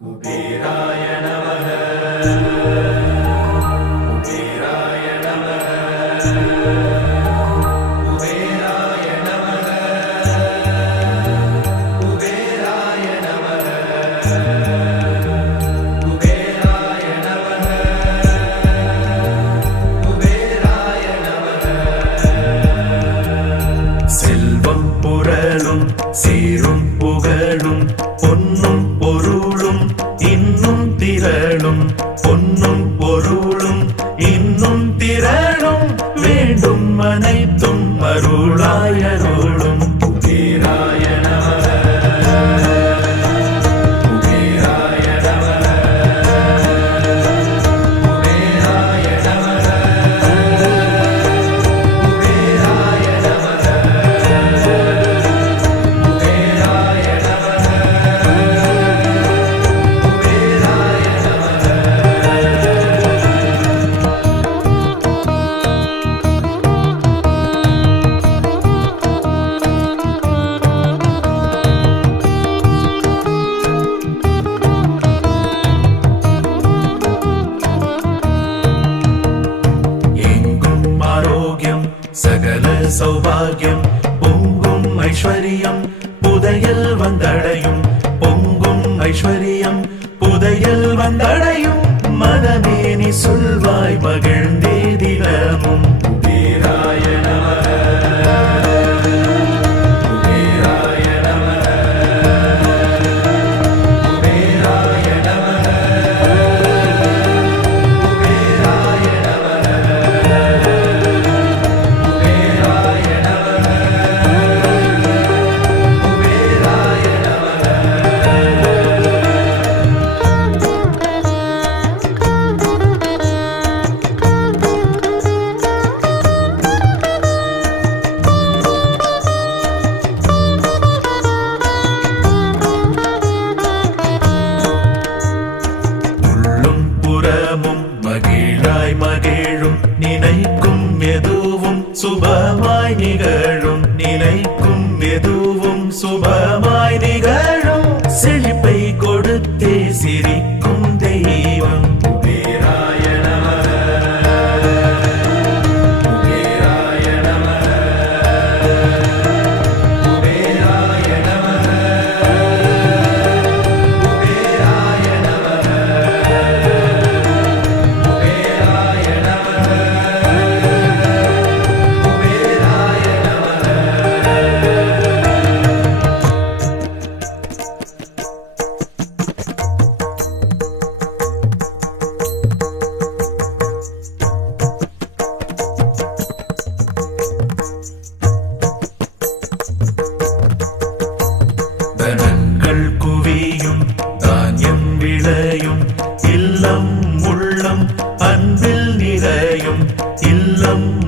குபேராய நமக குபேராய நமக குபேராய நமக குபேராய நமக குபேராய நமக குபேராய நமக செல்வம் புரளும் சீரும் புகழும் பொன்னும் பொருள் அனைத்தும் அருளாயருளும் சௌபாகியம் பொங்கும் ஐஸ்வர்யம் புதையல் வந்தடையும் பொங்கும் ஐஸ்வர்யம் புதையல் வந்தடையும். மனமே நீ சொல்வாய் மக சுபமாய் நிகழும் நிலைக்கும் எதுவும் சுபமாய் நிகழும் செழிப்பை கொடுத்தே mm -hmm.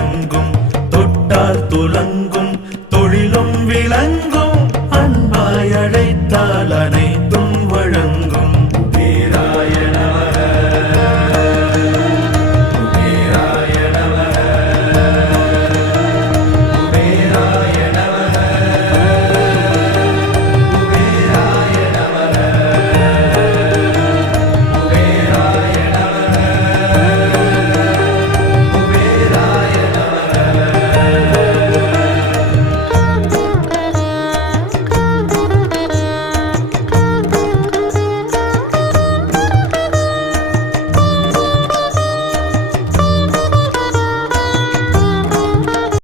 விளங்கும்